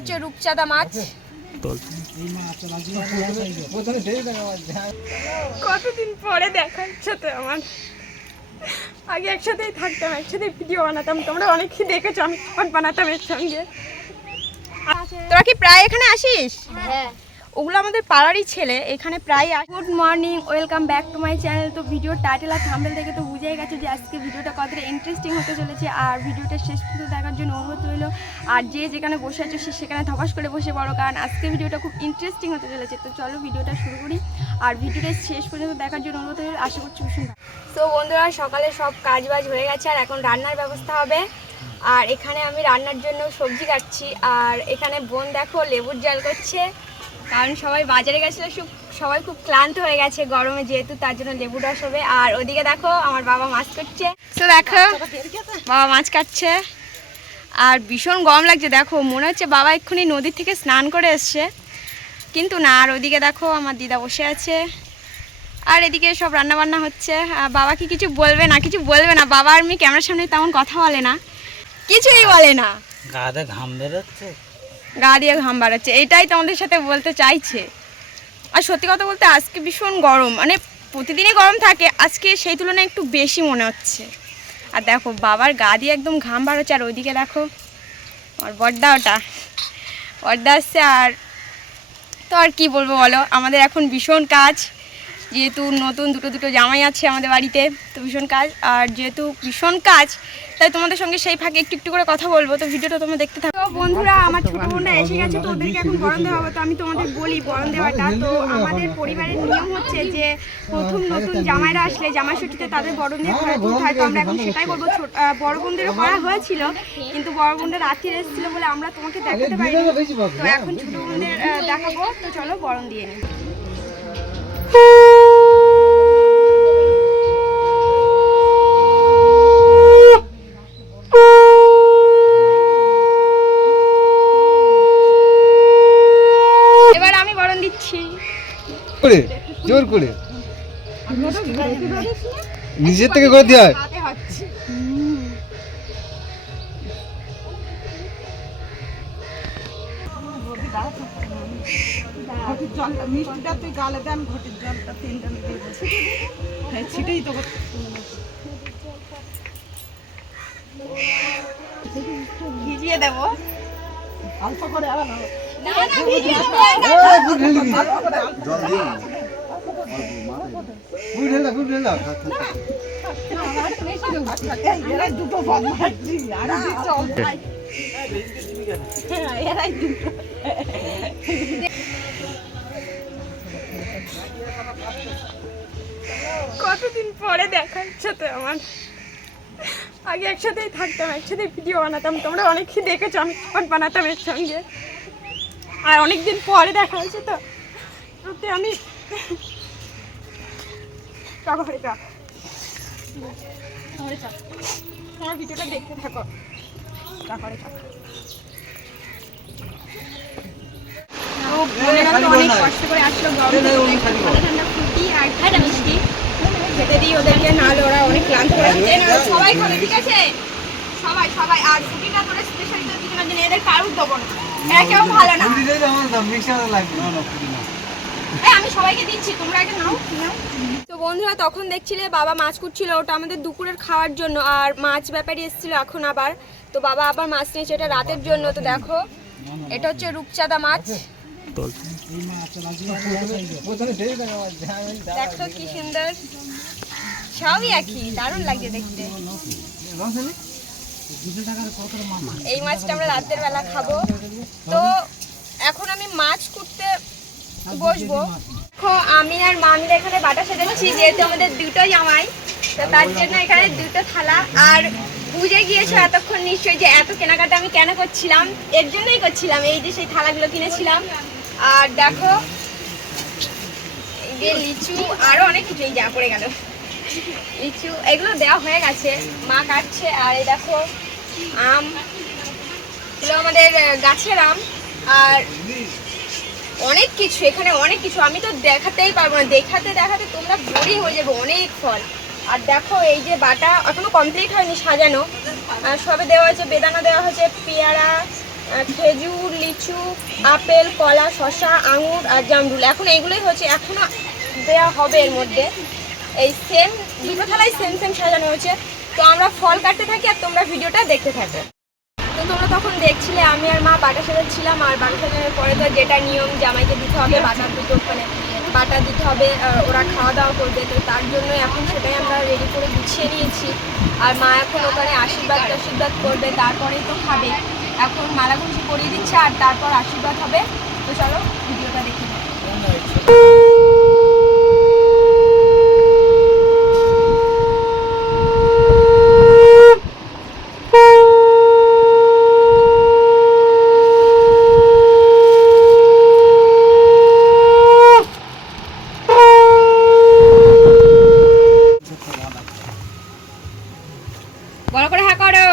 হচ্ছে রূপচাঁদা মাছ। কতদিন পরে দেখা একসাথে আমার। আগে একসাথেই থাকতাম, একসাথে ভিডিও বানাতাম, তোমরা অনেকেই দেখেছো আমি শর্ট বানাতাম এর সঙ্গে। তোরা কি প্রায় এখানে আসিস? হ্যাঁ, ওগুলো আমাদের পাড়ারই ছেলে, এখানে প্রায় good morning, welcome back to my channel. তো ভিডিওর টাইটেল আর থাম্বনেল দেখে তো বুঝেই গেছে যে আজকে ভিডিওটা কতটা ইন্টারেস্টিং হতে চলেছে। আর ভিডিওটা শেষ পর্যন্ত দেখার জন্য অনুরোধ রইল। আর যে যেখানে বসে আছে সে সেখানে ধপাস করে বসে পড়ো, কারণ আজকে ভিডিওটা খুব ইন্টারেস্টিং হতে চলেছে। তো চলো ভিডিওটা শুরু করি। আর ভিডিওটা শেষ পর্যন্ত দেখার জন্য অনুরোধ রইল, আশা করছি ভীষণ। তো বন্ধুরা, সকালে সব কাজ বাজ হয়ে গেছে আর এখন রান্নার ব্যবস্থা হবে। আর এখানে আমি রান্নার জন্য সবজি কাটছি। আর এখানে বোন দেখো লেবুর জল করছে, কারণ সবাই বাজারে গেছিলো, সবাই খুব ক্লান্ত হয়ে গেছে গরমে, যেহেতু তার জন্য লেবু রস হবে। আর ওদিকে দেখো আমার বাবা মাছ কাটছে। তো দেখো বাবা মাছ কাটছে আর ভীষণ গরম লাগছে। দেখো মনে হচ্ছে বাবা এক্ষুনি নদীর থেকে স্নান করে এসছে, কিন্তু না। আর ওদিকে দেখো আমার দিদা বসে আছে আর এদিকে সব রান্না বান্না হচ্ছে। বাবা কি কিছু বলবে না, কিছু বলবে না। বাবা আর মেয়ে ক্যামেরার সামনে তেমন কথা বলে না, কিছুই বলে না। গায়ে ঘাম বেরোচ্ছে, গা দিয়ে ঘাম বাড়াচ্ছে, এটাই তোমাদের সাথে বলতে চাইছে। আর সত্যি কথা বলতে আজকে ভীষণ গরম, মানে প্রতিদিনই গরম থাকে, আজকে সেই তুলনায় একটু বেশি মনে হচ্ছে। আর দেখো বাবার গা দিয়ে একদম ঘাম বাড়াচ্ছে। আর ওইদিকে দেখো আমার বড়দা আসছে। আর তো আর কি বলবো বলো, আমাদের এখন ভীষণ কাজ, যেহেতু নতুন দুটো জামাই আছে আমাদের বাড়িতে, তো ভীষণ কাজ। আর যেহেতু ভীষণ কাজ, তাই তোমাদের সঙ্গে সেই ফাঁকে একটু করে কথা বলবো। তো ভিডিওটা তোমরা দেখতে থাকো। তো বন্ধুরা, আমার ছোটো বোনরা এসে গেছে, তো ওদেরকে এখন বরণ দেওয়া হবে। তো আমি তোমাদের বলি বরণ দেওয়াটা। তো আমাদের পরিবারের নিয়ম হচ্ছে যে প্রথম নতুন জামাইরা আসলে জামাই ষষ্ঠীতে তাদের বরণ দিয়ে ঘরে তুলতে হয়। তো আমরা এখন সেটাই করবো। বড় বোনদেরও করা হয়েছিল, কিন্তু বড় বোনদের রাত্রির এসেছিলো বলে আমরা তোমাকে দেখাতে পারিনি। তো এখন ছোটো বোনদের দেখাবো। তো চলো বরণ দিয়ে নিই। এবার আমি বরণ দিচ্ছি জোর করে নিজের থেকে করে দেওয়া হয়। ঘটির জলটা মিষ্টিটা তুই গালে দেন, ঘটির জলটা তিনটা দিয়ে হ্যাঁ ছিটেই তো ভিজিয়ে দেবো অল্প করে আর না দুটো বদমাইশি আর এরাই দুটো। কতদিন পরে দেখা একসাথে আমার। আগে একসাথেই থাকতাম, একসাথে ভিডিও বানাতাম, তোমরা অনেকেই দেখেছো আমি শর্ট বানাতাম এর সঙ্গে। আর অনেকদিন পরে দেখা হয়েছে, তো সত্যি আমি তোমার ভিডিওটা দেখতে থাকো। অনেক কষ্ট করে আসলো, ঠান্ডা ফুটি আর ঠান্ডা মিষ্টি খেতে দিই ওদেরকে, নাহলে ওরা অনেক ক্লান্ত হয়ে যাচ্ছে। সবাই খাবে, ঠিক আছে? সবাই। আর ফুটিটা করে স্পেশালি তো দিনের জন্য এদের কারুর দেবো না, কেউ ভালো না। আমি সবাইকে দিচ্ছি, তোমরা আগে নাও। তো বন্ধুরা, তখন দেখছিলে বাবা মাছ কুটছিল, ওটা আমাদের দুপুরের খাওয়ার জন্য। আর মাছ ব্যাপারী এসেছিল এখন আবার, তো বাবা আবার মাছ নিয়েছে, এটা রাতের জন্য। তো দেখো এটা হচ্ছে রূপচাঁদা মাছ, দেখো কি সুন্দর, সবই একই, দারুণ লাগছে দেখতে। এই মাছটা আমরা রাতের বেলা খাবো। তো এখন আমি মাছ কুটতে বসবো। দেখো আমি আর মামিরা এখানে বাটা সাজাচ্ছি, যেহেতু আমাদের দুটো জামাই, তো তার জন্য এখানে দুটো থালা। আর বুঝে গিয়েছো এতক্ষণ নিশ্চয়ই যে এত কেনাকাটা আমি কেন করছিলাম, এর জন্যই করছিলাম। এই যে সেই থালাগুলো কিনেছিলাম। আর দেখো এই যে লিচু, আরো অনেক কিছু, এই যা পড়ে গেল লিচু, এগুলো দেওয়া হয়ে গেছে, মা কাটছে। আর এই দেখো আম, এগুলো আমাদের গাছের আম। আর অনেক কিছু এখানে, অনেক কিছু আমি তো দেখাতেই পারবো না, দেখাতে তোমরা বোরিং হয়ে যাবে, অনেক ফল। আর দেখো এই যে বাটা এখনো কমপ্লিট হয়নি সাজানো, সবে দেওয়া হয়েছে বেদানা, দেওয়া হয়েছে পেয়ারা, খেজুর, লিচু, আপেল, কলা, শসা, আঙুর আর জামরুল। এখন এইগুলোই হচ্ছে, এখনো দেওয়া হবে এর মধ্যে। এই সেম দুটো থালায় সেম সেম সাজানো হয়েছে। তো আমরা ফল কাটতে থাকি আর তোমরা ভিডিওটা দেখতে থাকো। তো তোমরা তখন দেখছিলে আমি আর মা বাটা সাজাচ্ছিলাম, আর বাটা সাজানোর পরে তো যেটা নিয়ম জামাইকে দিতে হবে বাটা দুটো, মানে বাটা দিতে হবে, ওরা খাওয়া দাওয়া করবে। তো তার জন্য এখন সেটাই আমরা রেডি করে গুছিয়ে নিয়েছি। আর মা এখন ওখানে আশীর্বাদ করবে, তারপরেই তো খাবে। এখন মালা গুঞ্জি করিয়ে দিচ্ছে আর তারপর আশীর্বাদ হবে। তো চলো ভিডিওটা দেখে নাও। বড় করে হ্যাঁ করো।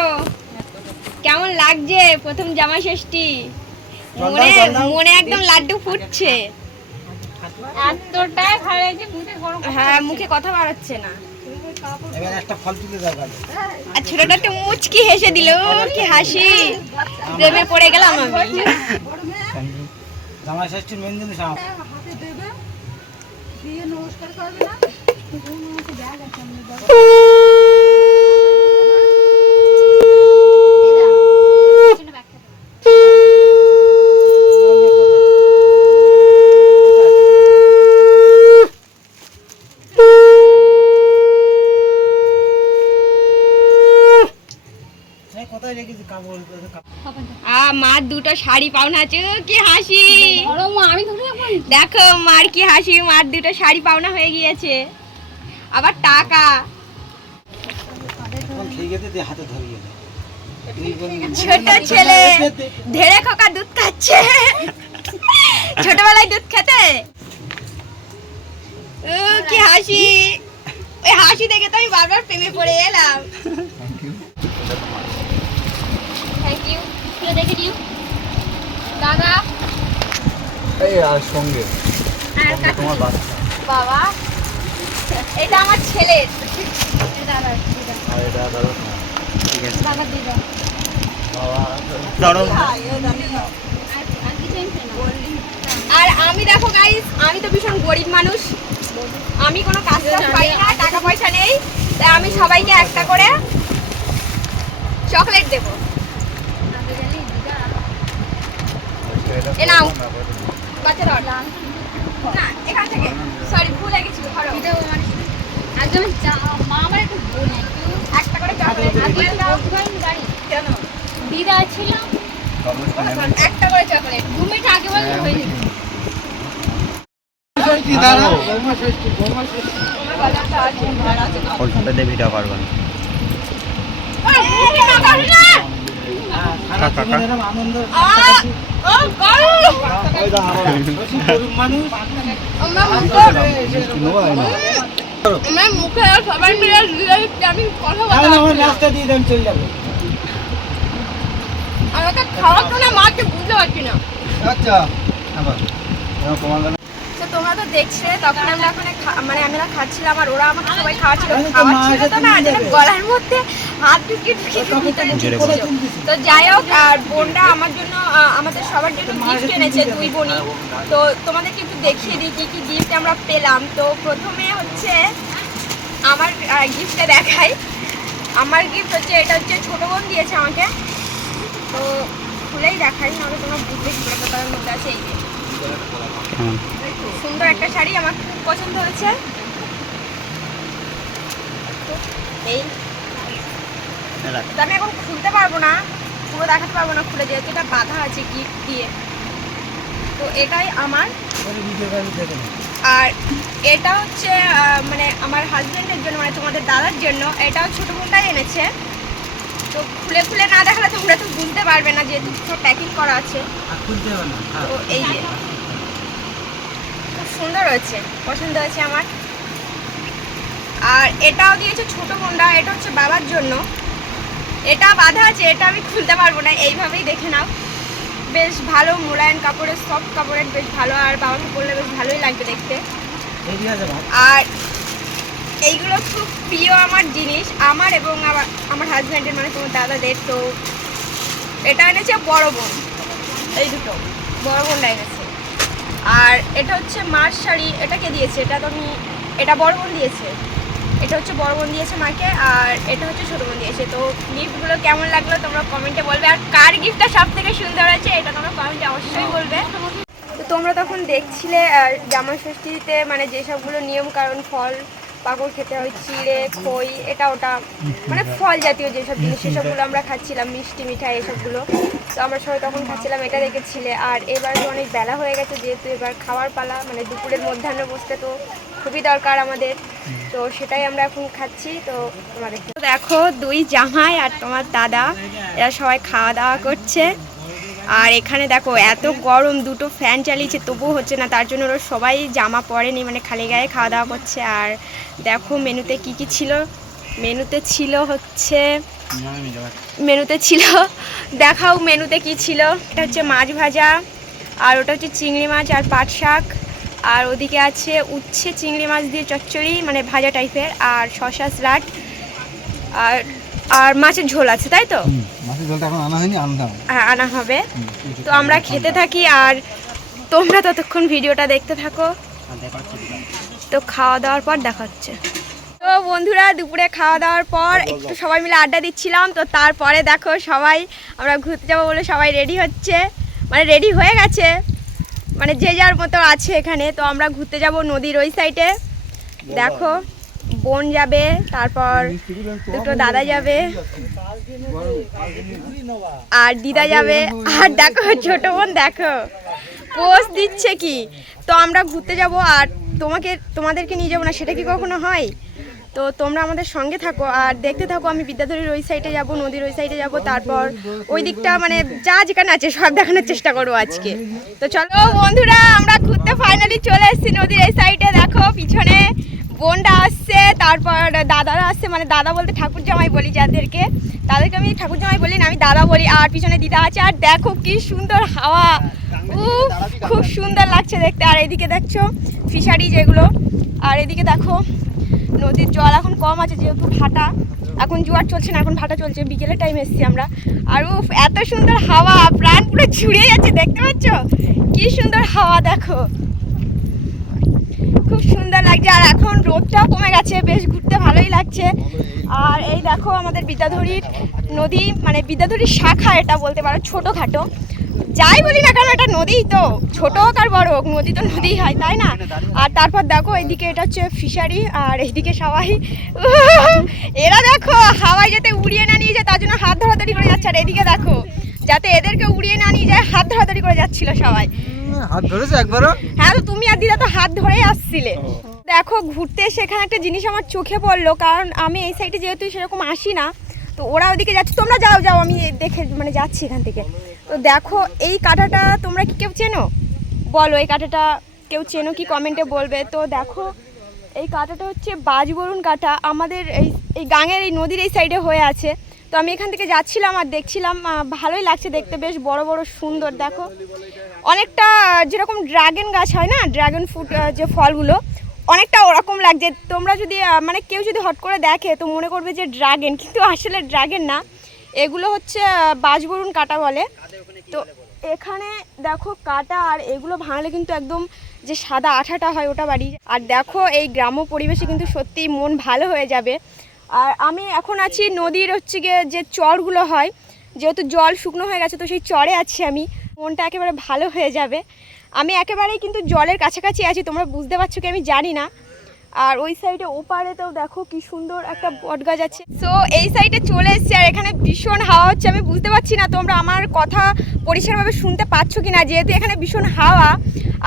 কেমন লাগছে প্রথম জামাই ষষ্ঠী? মনে মনে একদম লাড্ডু ফুটছে। এতটাই ভালো লাগছে, হ্যাঁ মুখে কথা বার হচ্ছে না। এবার একটা ফল তুলে দাও গালে। আর ছোটটা একটু মুচকি হেসে দিল, কি হাসি, প্রেমে পড়ে গেলাম আমি। জামাই ষষ্ঠীর মেন জিনিস আমার। হাতে দেবে, দিয়ে নমস্কার করবে না। কোথায় রেখেছি কাপড়? মার দুটো শাড়ি পাওনা আছে, কি হাসি। দেখো মার কি হাসি, মার দুটো শাড়ি পাওনা হয়ে গিয়েছে, আবার টাকা। হাতে ধরিয়ে দে। ছোট ছেলে ধেড়ে খোকা দুধ খাচ্ছে। ছোটবেলায় দুধ খেতে, কি হাসি। ওই হাসি দেখে তো আমি বারবার প্রেমে পড়ে এলাম। Thank you. দেখে নিও দাদা। এই আর সঙ্গে তোমার বাচ্চা। বাবা এটা আমার ছেলের। আর এটা ধরো। ঠিক আছে দাদা দিদা। বাবা ধরো। আর আমি দেখো গাইস, আমি তো ভীষণ গরিব মানুষ, আমি কোনো কাজ পাই না, টাকা পয়সা নেই, তাই আমি সবাইকে একটা করে চকলেট দেবো। এ নাও বাচ্চা ধর। না এখান থেকে, সরি ভুলে গেছি, ধরো একদম মা আমার একটু বলে একটা করে চকলেট কেন দিদা ছিল, একটা করে চকলেট 2 মিনিট আগে বলে হয়ে যেত। ভিডিও করবেন আনন্দ আমার মুখে সবাই মিলে আমি কথা রাস্তা দিয়ে দেন চলে যাবো। আমাকে খাওয়াতো না, মাকে বুঝতে পারছি না। আচ্ছা আবার তোমার তো তোমরা তো দেখছিলে তখন আমরা ওখানে মানে আমরা খাচ্ছিলাম আর ওরা আমাকে সবাই খাওয়াচ্ছিল তো না, যেন গলার মধ্যে হাত ঢুকিয়ে ভিতরে ঢুকছিল। তো যাই হোক, আর বোনরা আমার জন্য আমাদের সবার জন্য গিফট এনেছে, 2 বোনই। তো তোমাদেরকে একটু দেখিয়ে দিই কি কি গিফট আমরা পেলাম। তো প্রথমে হচ্ছে আমার গিফটে দেখাই। আমার গিফট হচ্ছে, এটা হচ্ছে ছোট বোন দিয়েছে আমাকে। তো খুলেই দেখাই, নাহলে তোমরা বুঝবে কি করে। তার মধ্যে আছে এই যে সুন্দর একটা শাড়ি, আমার খুব পছন্দ হয়েছে। এই তো আমি এখন খুলতে পারবো না, পুরো দেখাতে পারবো না খুলে, যেহেতু এটা বাঁধা আছে গিফট দিয়ে। তো এটাই আমার। আর এটা হচ্ছে মানে আমার হাজবেন্ডের জন্য, মানে তোমাদের দাদার জন্য। এটাও ছোটো বোনটাই এনেছে। তো খুলে খুলে না দেখালে তোমরা তো বুঝতে পারবে না, যেহেতু সব প্যাকিং করা আছে। তো এই যে খুব সুন্দর হয়েছে, পছন্দ হয়েছে আমার। আর এটাও দিয়েছে ছোটো বোনটা, এটা হচ্ছে বাবার জন্য। এটা বাঁধা আছে, এটা আমি খুলতে পারবো না, এইভাবেই দেখে নাও। বেশ ভালো মোলায়েম কাপড়ের, সফট কাপড়ের, বেশ ভালো। আর বাবাকে পরলে বেশ ভালোই লাগবে দেখতে। আর এইগুলো খুব প্রিয় আমার জিনিস, আমার এবং আমার হাজব্যান্ডের, মানে তোমার দাদাদের। তো এটা এনেছে বড় বোন, এই দুটো বড় বোনটা এনেছে। আর এটা হচ্ছে মার শাড়ি, এটা কে দিয়েছে? এটা তো এটা বড় বোন দিয়েছে, এটা হচ্ছে বড় বোন দিয়েছে মাকে, আর এটা হচ্ছে ছোট বোন দিয়েছে। তো গিফটগুলো কেমন লাগলো তোমরা কমেন্টে বলবে, আর কার গিফটটা সব থেকে সুন্দর হয়েছে এটা তোমরা কমেন্টে অবশ্যই বলবে। তো তোমরা তখন দেখছিলে জামাই ষষ্ঠীতে মানে যেসবগুলো নিয়ম কারণ, ফল পাকড় খেতে হয়, চিড়ে, খই, এটা ওটা মানে ফল জাতীয় যেসব জিনিস সেসবগুলো আমরা খাচ্ছিলাম, মিষ্টি মিঠাই এসবগুলো। তো আমরা সবাই তখন খাচ্ছিলাম, এটা দেখেছিলে। আর এবার তো অনেক বেলা হয়ে গেছে, যেহেতু এবার খাওয়ার পালা, মানে দুপুরের মধ্যাহ্ন বসতে তো খুবই দরকার আমাদের, তো সেটাই আমরা এখন খাচ্ছি। তো তোমাদের দেখো দুই জামাই আর তোমার দাদা এরা সবাই খাওয়া দাওয়া করছে। আর এখানে দেখো এত গরম, দুটো ফ্যান চালিয়েছে তবুও হচ্ছে না, তার জন্য ওরা সবাই জামা পরেনি, মানে খালি গায়ে খাওয়া দাওয়া করছে। আর দেখো মেনুতে কি কি ছিল, মেনুতে ছিল হচ্ছে দেখাও মেনুতে কি ছিল। এটা হচ্ছে মাছ ভাজা, আর ওটা হচ্ছে চিংড়ি মাছ আর পাট শাক, আর ওদিকে আছে উচ্ছে চিংড়ি মাছ দিয়ে চচ্চড়ি মানে ভাজা টাইপের, আর শসা স্যালাড, আর মাছের ঝোল আছে, তাই তো? মাছের ঝোলটা এখন আনা হয়নি, হ্যাঁ আনা হবে। তো আমরা খেতে থাকি আর তোমরা ততক্ষণ ভিডিওটা দেখতে থাকো। তো খাওয়া দাওয়ার পর দেখা হচ্ছে। তো বন্ধুরা দুপুরে খাওয়া দাওয়ার পর একটু সবাই মিলে আড্ডা দিচ্ছিলাম। তো তারপরে দেখো সবাই আমরা ঘুরতে যাবো বলে সবাই রেডি হচ্ছে, মানে রেডি হয়ে গেছে, মানে যে যার মতো আছে এখানে। তো আমরা ঘুরতে যাব নদীর ওই সাইডে। দেখো বোন যাবে, তারপর দুটো দাদা যাবে, আর দিদা যাবে, আর দেখো ছোট বোন দেখো পোস্ট দিচ্ছে কি। তো আমরা ঘুরতে যাব আর তোমাদেরকে নিয়ে যাবো না, সেটা কি কখনো হয়? তো তোমরা আমাদের সঙ্গে থাকো আর দেখতে থাকো। আমি বিদ্যাধরীর ওই সাইডে যাব, নদীর ওই সাইডে যাব, তারপর ওই দিকটা মানে যা যেখানে আছে সব দেখানোর চেষ্টা করবো আজকে। তো চলো বন্ধুরা আমরা ঘুরতে ফাইনালি চলে এসেছি নদীর এই সাইডে। দেখো পিছনে বোনটা আসছে, তারপর দাদারা আসছে, মানে দাদা বলতে ঠাকুর জামাই বলি যাদেরকে, তাদেরকে আমি ঠাকুর জামাই বলি না, আমি দাদা বলি। আর পিছনে দিদা আছে, আর দেখো কি সুন্দর হাওয়া, খুব সুন্দর লাগছে দেখতে। আর এদিকে দেখছো ফিশারি যেগুলো, আর এদিকে দেখো নদীর জল এখন কম আছে যেহেতু ভাটা, এখন জোয়ার চলছে না, এখন ভাটা চলছে, বিকেলের টাইম এসেছি আমরা। আর এত সুন্দর হাওয়া, প্রাণ পুরো জুড়িয়ে যাচ্ছে, দেখতে পাচ্ছ কি সুন্দর হাওয়া, দেখো খুব সুন্দর লাগছে। আর এখন রোদটাও কমে গেছে, বেশ ঘুরতে ভালোই লাগছে। আর এই দেখো আমাদের বিদ্যাধরীর নদী, মানে বিদ্যাধরীর শাখা এটা বলতে পারো, ছোটোখাটো যাই বলি না কারণ এটা নদী, তো ছোট হোক আর বড় হোক নদী তো নদীই হয়, তাই না? আর তারপর দেখো এইদিকে এটা হচ্ছে ফিশারি, আর এইদিকে সবাই এরা দেখো হাওয়ায় যাতে উড়িয়ে না নিয়ে যায় তার জন্য হাত ধরাধরি করে যাচ্ছে। আর এদিকে দেখো যাতে এদেরকে উড়িয়ে না নিয়ে যায় হাত ধরাধরি করে যাচ্ছিল সবাই। হাত ধরেছে একবারও? হ্যাঁ, তো তুমি আর দিদা তো হাত ধরেই আসছিলে। দেখো ঘুরতে এসে এখানে একটা জিনিস আমার চোখে পড়লো, কারণ আমি এই সাইডে যেহেতু সেরকম আসি না, তো ওরা ওদিকে যাচ্ছে, তোমরা যাও যাও আমি দেখে মানে যাচ্ছি এখান থেকে। তো দেখো এই কাঁটাটা তোমরা কি কেউ চেনো? বলো এই কাঁটাটা কেউ চেনো কি কমেন্টে বলবে। তো দেখো এই কাঁটাটা হচ্ছে বাজবরুণ কাঁটা, আমাদের এই গাঙের এই নদীর এই সাইডে হয়ে আছে। তো আমি এখান থেকে যাচ্ছিলাম আর দেখছিলাম, ভালোই লাগছে দেখতে, বেশ বড় বড় সুন্দর। দেখো অনেকটা যেরকম ড্রাগন গাছ হয় না, ড্রাগন ফ্রুট যে ফলগুলো, অনেকটা ওরকম লাগছে। তোমরা যদি মানে কেউ যদি হট করে দেখে তো মনে করবে যে ড্রাগন, কিন্তু আসলে ড্রাগন না, এগুলো হচ্ছে বাজবরুণ কাঁটা বলে। তো এখানে দেখো কাঁটা, আর এগুলো ভাঙলে কিন্তু একদম যে সাদা আঠাটা হয় ওটা বাড়ি। আর দেখো এই গ্রাম্য পরিবেশে কিন্তু সত্যিই মন ভালো হয়ে যাবে। আর আমি এখন আছি নদীর হচ্ছে গিয়ে যে চরগুলো হয়, যেহেতু জল শুকনো হয়ে গেছে তো সেই চরে আছি আমি, মনটা একেবারে ভালো হয়ে যাবে। আমি একেবারেই কিন্তু জলের কাছাকাছি আছি, তোমরা বুঝতে পারছো কি আমি জানি না। আর ওই সাইডে ওপারেতেও দেখো কি সুন্দর একটা বটগাছ আছে। সো এই সাইডে চলে এসেছি আর এখানে ভীষণ হাওয়া হচ্ছে, আমি বুঝতে পারছি না তোমরা আমার কথা পরিষ্কারভাবে শুনতে পাচ্ছ কি না, যেহেতু এখানে ভীষণ হাওয়া।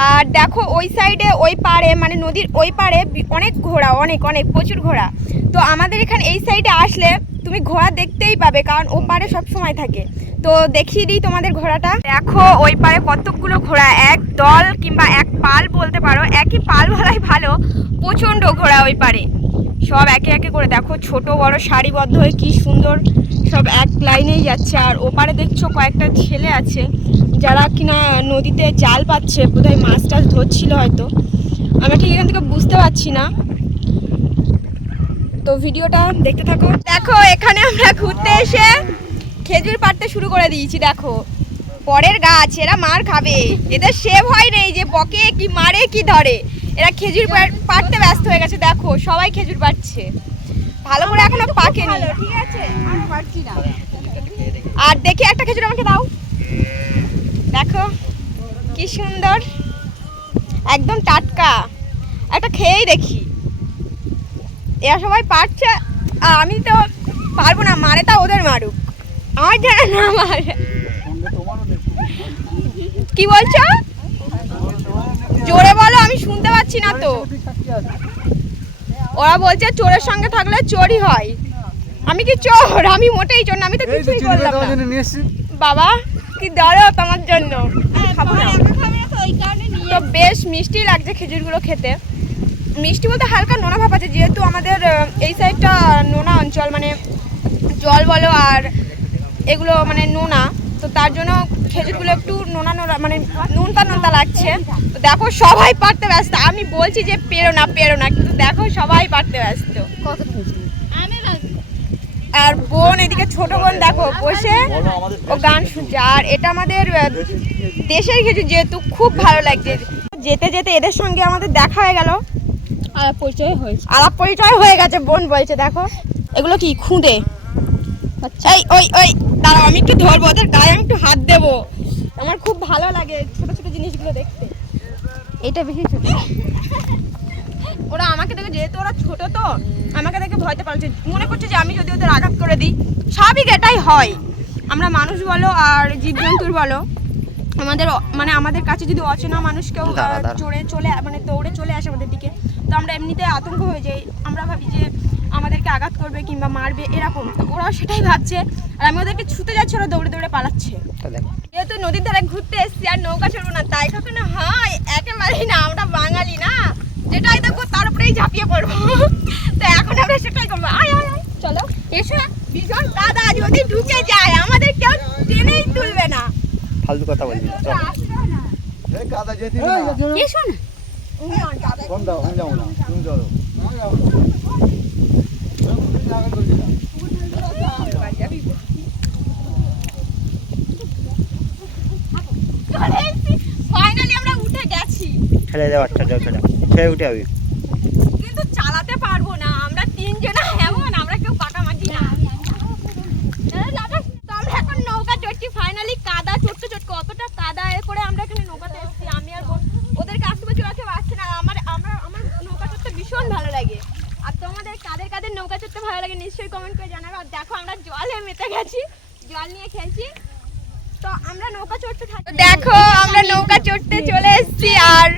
আর দেখো ওই সাইডে ওই পাড়ে মানে নদীর ওই পাড়ে অনেক ঘোড়া, অনেক অনেক প্রচুর ঘোড়া। তো আমাদের এখানে এই সাইডে আসলে তুমি ঘোড়া দেখতেই পাবে, কারণ ও পাড়ে সব সময় থাকে। তো দেখিয়ে দিই তোমাদের ঘোড়াটা। দেখো ওই পাড়ে কতগুলো ঘোড়া, এক দল কিংবা এক পাল বলতে পারো, একই পাল বলাই ভালো, প্রচণ্ড ঘোড়া ওই পাড়ে, সব একে একে করে দেখো ছোট বড় সারিবদ্ধ হয়ে কি সুন্দর সব এক লাইনেই যাচ্ছে। আর ওপারে দেখছো কয়েকটা ছেলে আছে যারা কিনা নদীতে জাল পাচ্ছে, বোধহয় মাছ টাছ ধরছিল হয়তো, আমরা ঠিক এখান থেকে বুঝতে পারছি না। তো ভিডিওটা দেখতে থাকো। দেখো এখানে আমরা ঘুরতে এসে খেজুর পাড়তে শুরু করে দিয়েছি। দেখো পরের গাছ, এরা মার খাবে, এদের সেভ হয় নেই যে বকে কি মারে কি ধরে। এরা খেজুর পাড়তে ব্যস্ত হয়ে গেছে। দেখো সবাই খেজুর পাড়ছে, ভালো করে এখনো পাকেনি, ঠিক আছে? আমি পারছি না। আর দেখি একটা খেজুর আমাকে দাও। দেখো কি সুন্দর, একদম টাটকা, একটা খেয়েই দেখি। এরা সবাই পারছে, আর আমি তো পারবো না, মারে তা ওদের মারুক, আমার জানা না মারে। কি বলছো? জোরে বলো, আমি শুনতে পাচ্ছি না তো। ওরা বলছে চোরের সঙ্গে থাকলে চোরই হয়। আমি কি চোর? আমি মোটেই চোর না, আমি তো কিছুই করলাম না। বাবা কি দাঁড়ো তোমার জন্য, খাবো না। তো বেশ মিষ্টি লাগছে খেজুরগুলো খেতে। মিষ্টি বলতে হালকা নোনা ভাব আছে, যেহেতু আমাদের এই সাইডটা নোনা অঞ্চল, মানে জল বলো আর এগুলো মানে নোনা, তো তার জন্য খেজুরগুলো একটু নোনা নোনা মানে নুনতা নুনতা লাগছে। তো দেখো সবাই পারতে ব্যস্ত, আমি বলছি যে পেরো না, কিন্তু দেখো সবাই পারতে ব্যস্ত। আর বোন এদিকে, ছোট বোন দেখো বসে ও গান শুনছে। আর এটা আমাদের দেশের খেজুর, যেহেতু খুব ভালো লাগছে। যেতে যেতে এদের সঙ্গে আমাদের দেখা হয়ে গেল, আলাপ পরিচয় হয়ে গেছে। বোন বলছে দেখো এগুলো কি খুদে। এই ওই ওই দাঁড়াও, আমি একটু ধরবো, ওদের গায়ে আমি একটু হাত দেবো। আমার খুব ভালো লাগে ছোট ছোট জিনিসগুলো দেখতে। এটা বেশি ছোট। ওরা আমাকে দেখে, যেহেতু ওরা ছোট তো আমাকে দেখে ভয়তে পারছে, মনে করছে যে আমি যদি ওদের আঘাত করে দিই। স্বাভাবিক, এটাই হয়। আমরা মানুষ বলো আর জীবজন্তুর বলো, আমাদের কাছে যদি অচেনা মানুষ কেউ দৌড়ে চলে আসে আমাদের দিকে, তো আমরা এমনিতে আতঙ্ক হয়ে যাই। আমরা ভাবি যে আমাদেরকে আঘাত করবে কিংবা মারবে, এরকম। তো ওরাও সেটাই ভাবছে, আর আমি ওদেরকে ছুতে যাচ্ছি, ওরা দৌড়ে দৌড়ে পালাচ্ছে। যেহেতু নদীর ধারে ঘুরতে এসছি আর নৌকা চড়বো না, তাই কখনো হয় একেবারেই না। আমরা বাঙালি না, যেটাই দেখবো তার উপরেই ঝাঁপিয়ে পড়বো। তো এখন আমরা সেটাই করবো। আয় আয় আয় চলো, এসো। ভীষণ কাদা, যদি ঢুকে যায় আমাদের কেউ টেনেই তুলবে না। ফালতু কথা বলবি, এই কাদা যেতে না, এসো না। ফোন দাও, আমি যাবো না, তুমি চলো। ফাইনালি আমরা উঠে গেছি। ছেড়ে দাও, আচ্ছা যাও, ছেড়ে উঠে যাবি। কিন্তু চালাতে পারবো না, আমরা তিনজনা এমন, আমরা কেউ পাকা মাটি না। তো আমরা এখন নৌকা চড়ছি ফাইনালি। কাদা চড়তে কতটা কাদা এ করে আমরা এখানে নৌকাতে এসেছি। আমি আর বোন ওদেরকে আসতে বলছি, ওরা কেউ আসছে না। আমার নৌকা চড়তে ভীষণ ভালো লাগে। আর তোমাদের কাদের নৌকা চড়তে ভালো লাগে নিশ্চয়ই কমেন্ট করে জানাবে। আর দেখো আমরা জলে মেতে গেছি, জল নিয়ে খেলছি। তো আমরা নৌকা চড়তে থাকি। দেখো আমরা নৌকা চড়তে চলে এসেছি, আর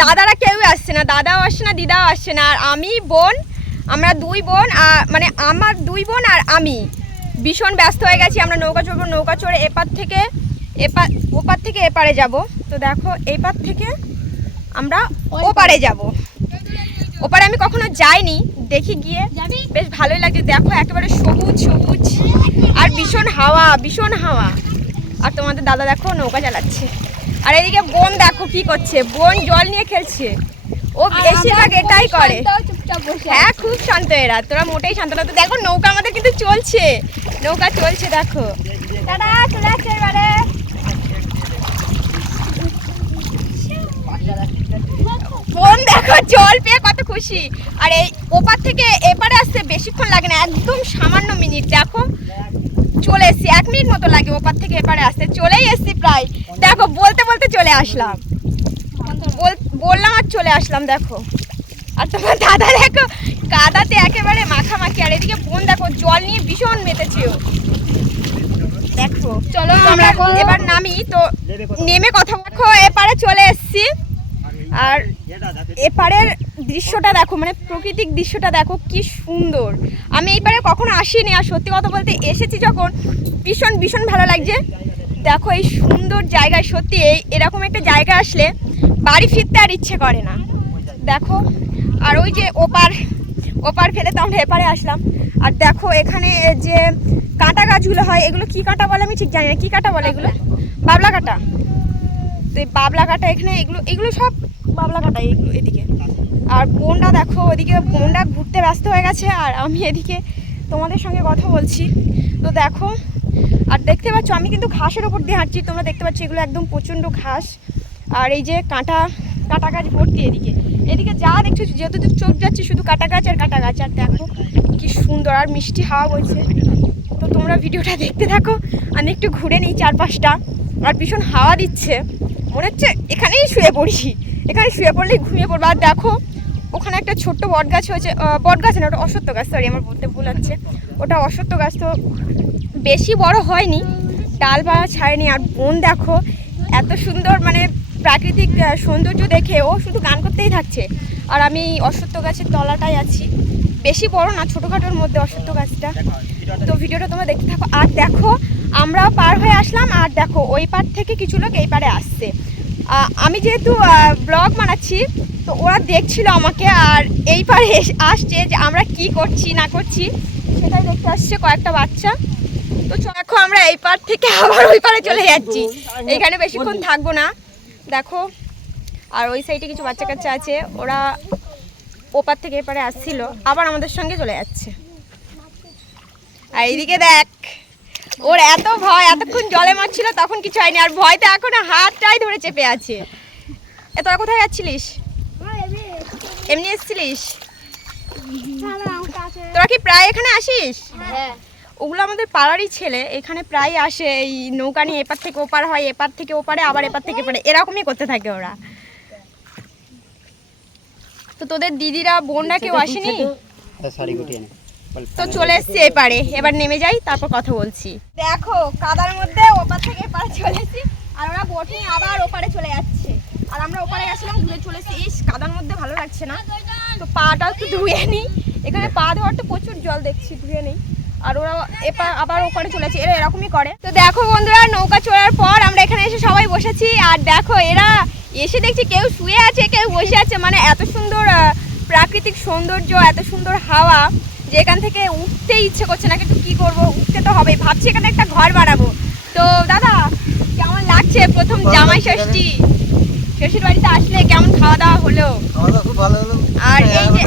দাদারা কেউ আসছে না, দাদাও আসছে না, দিদাও আসছে না। আর আমরা দুই বোন, মানে আমার দুই বোন আর আমি ভীষণ ব্যস্ত হয়ে গেছি। আমরা নৌকা চড়বো, নৌকা চড়ে ওপার থেকে এপারে যাব। তো দেখো এইপার থেকে আমরা ওপারে যাব। ওপারে আমি কখনো যাইনি, দেখি গিয়ে বেশ ভালোই লাগছে। দেখো একেবারে সবুজ সবুজ, আর ভীষণ হাওয়া। আর তোমাদের দাদা দেখো নৌকা চালাচ্ছে, আর এদিকে বোন দেখো কি করছে। বোন জল নিয়ে খেলছে, ও বেশিরভাগ এটাই করে। হ্যাঁ খুব শান্ত এরা, তোরা মোটেই শান্ত না। তো দেখো নৌকা আমাদের কিন্তু চলছে, দেখো। দাদা চলে আসছে এবারে। বোন দেখো জল পেয়ে কত খুশি। আর এই ওপার থেকে এপারে আসতে বেশিক্ষণ লাগে না, একদম সামান্য মিনিট। দেখো চলে এসছি, 1 মিনিট মতো লাগে ওপার থেকে এপারে আসতে। চলেই এসছি প্রায়। দেখো বলতে বলতে চলে আসলাম, বললাম আর চলে আসলাম। দেখো আর তোমার দাদা দেখো কাদাতে একেবারে মাখামাখি। আর এদিকে বোন দেখো জল নিয়ে ভীষণ মেতেছে। দেখো চলো আমরা এবার নামি। তো নেমে কথা দেখো, এপারে চলে এসছি। আর এপারের দৃশ্যটা দেখো, মানে প্রাকৃতিক দৃশ্যটা দেখো কি সুন্দর। আমি এইপারে কখনো আসিনি, আর সত্যি কথা বলতে এসেছি যখন ভীষণ ভালো লাগছে। দেখো এই সুন্দর জায়গায়, সত্যি এরকম একটা জায়গা আসলে বাড়ি ফিরতে আর ইচ্ছে করে না। দেখো আর ওই যে ওপার ফেলে তো আমরা এপারে আসলাম। আর দেখো এখানে যে কাঁটা গাছগুলো হয়, এগুলো কি কাঁটা বলে আমি ঠিক জানি না। কি কাঁটা বলে এগুলো? বাবলা কাঁটা। তো এই বাবলা কাঁটা এখানে, এগুলো সব বাবলা কাঁটা এগুলো এদিকে। আর বোনটা দেখো ওদিকে, বোনটা ঘুরতে ব্যস্ত হয়ে গেছে, আর আমি এদিকে তোমাদের সঙ্গে কথা বলছি। তো দেখো আর দেখতে পাচ্ছ আমি কিন্তু ঘাসের ওপর দিয়ে হাঁটছি, তোমরা দেখতে পাচ্ছ এগুলো একদম প্রচণ্ড ঘাস। আর এই যে কাঁটা গাছ ভর্তি এদিকে যা দেখছো যেহেতু চোখ যাচ্ছে শুধু কাঁটা গাছ আর কাঁটা গাছ। আর দেখো কি সুন্দর আর মিষ্টি হাওয়া বইছে। তো তোমরা ভিডিওটা দেখতে থাকো, আমি একটু ঘুরে নিই চারপাশটা। আর ভীষণ হাওয়া দিচ্ছে, মনে হচ্ছে এখানেই শুয়ে পড়ি, এখানে শুয়ে পড়লেই ঘুমিয়ে পড়বো। আর দেখো ওখানে একটা ছোট্ট বট গাছ হয়েছে, বট গাছ না ওটা অশ্বত্থ গাছ, সরি আমার বলতে ভুল হচ্ছে, ওটা অশ্বত্থ গাছ। তো বেশি বড় হয়নি, ডাল বা ছাড়েনি। আর বোন দেখো এত সুন্দর, মানে প্রাকৃতিক সৌন্দর্য দেখে ও শুধু গান করতেই থাকছে। আর আমি অশ্বত্থ গাছের তলাটাই আছি, বেশি বড় না, ছোটোখাটোর মধ্যে অশ্বত্থ গাছটা। তো ভিডিওটা তোমরা দেখতে থাকো। আর দেখো আমরাও পার হয়ে আসলাম, আর দেখো ওই পার থেকে কিছু লোক এই পারে আসছে। আমি যেহেতু ব্লগ বানাচ্ছি তো ওরা দেখছিল আমাকে, আর এই পারে আসছে যে আমরা কি করছি না করছি সেটাই দেখতে আসছে কয়েকটা বাচ্চা। তো দেখো আমরা এই পার থেকে আবার ওই পারে চলে যাচ্ছি, এখানে বেশিক্ষণ থাকবো না। দেখো আর ওই সাইডে কিছু বাচ্চা কাচ্চা আছে, ওরা ওপার থেকে এপারে আসছিল, আবার আমাদের সঙ্গে চলে যাচ্ছে। আর এইদিকে দেখ ওর এত ভয়, এতক্ষণ জলে মারছিল তখন কিছু হয়নি, আর ভয়তে এখন হাতটাই ধরে চেপে আছে। তোরা কোথায় যাচ্ছিলিস? এমনি এসেছিলিস? তোরা কি প্রায় এখানে আসিস? ওগুলো আমাদের পাড়ারই ছেলে, এখানে প্রায় আসে, এই নৌকা নিয়ে এপার থেকে ওপার হয়, এপার থেকে ওপারে, আবার এপার থেকে এপারে, এরকমই করতে থাকে ওরা। তো তোদের দিদিরা বোনরা কেউ আসেনি? তো চলে এসছি এপারে, এবার নেমে যাই তারপর কথা বলছি। দেখো কাদার মধ্যে ওপার থেকে এপারে চলেছি, আর ওরা বোট নিয়ে আবার ওপারে চলে যাচ্ছে। আর আমরা ওপারে গেছিলাম, ঘুরে চলেছি। ইস কাদার মধ্যে ভালো লাগছে না, তো পাটা একটু ধুয়ে নিই, এখানে পা ধোয়ার তো প্রচুর জল দেখছি, ধুয়ে নিই। আর ওরা আবার ওপারে চলেছে, এরা এরকমই করে। তো দেখো বন্ধুরা নৌকা চড়ার পর আমরা এখানে এসে সবাই বসেছি, আর দেখো এরা এসে দেখছি কেউ শুয়ে আছে কেউ বসে আছে, মানে এত সুন্দর প্রাকৃতিক সৌন্দর্য, এত সুন্দর হাওয়া যে এখান থেকে উঠতে ইচ্ছে করছে না, কিন্তু কি করব, উঠতে তো হবেই। ভাবছি এখানে একটা ঘর বানাবো। তো দাদা কেমন লাগছে প্রথম জামাই ষষ্ঠী? শ্বশুর বাড়িতে আসলে কেমন খাওয়া দাওয়া হলো? আর এই যে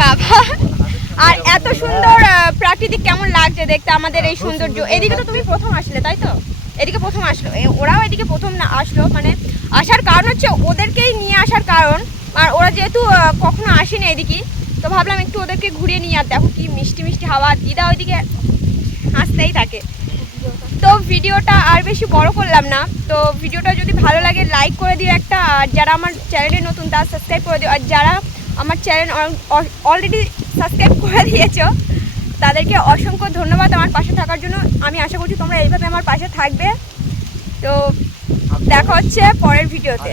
বাবা, আর এত সুন্দর প্রাকৃতিক কেমন লাগছে দেখতে আমাদের এই সৌন্দর্য। এদিকে তো তুমি প্রথম আসলে তাই তো? এদিকে প্রথম আসলো, ওরাও এদিকে প্রথম না আসলো, মানে আসার কারণ হচ্ছে ওদেরকেই নিয়ে আসার কারণ। আর ওরা যেহেতু কখনো আসেনি এদিকে, তো ভাবলাম একটু ওদেরকে ঘুরিয়ে নিয়ে। আর দেখো কি মিষ্টি মিষ্টি হাওয়া, দিদা ওইদিকে আসতেই থাকে। তো ভিডিওটা আর বেশি বড় করলাম না, তো ভিডিওটা যদি ভালো লাগে লাইক করে দিও একটা, আর যারা আমার চ্যানেলে নতুন তারা সাবস্ক্রাইব করে দিও, আর যারা আমার চ্যানেল অলরেডি সাবস্ক্রাইব করে দিয়েছো তাদেরকে অসংখ্য ধন্যবাদ আমার পাশে থাকার জন্য। আমি আশা করছি তোমরা এইভাবে আমার পাশে থাকবে। তো দেখা হচ্ছে পরের ভিডিওতে।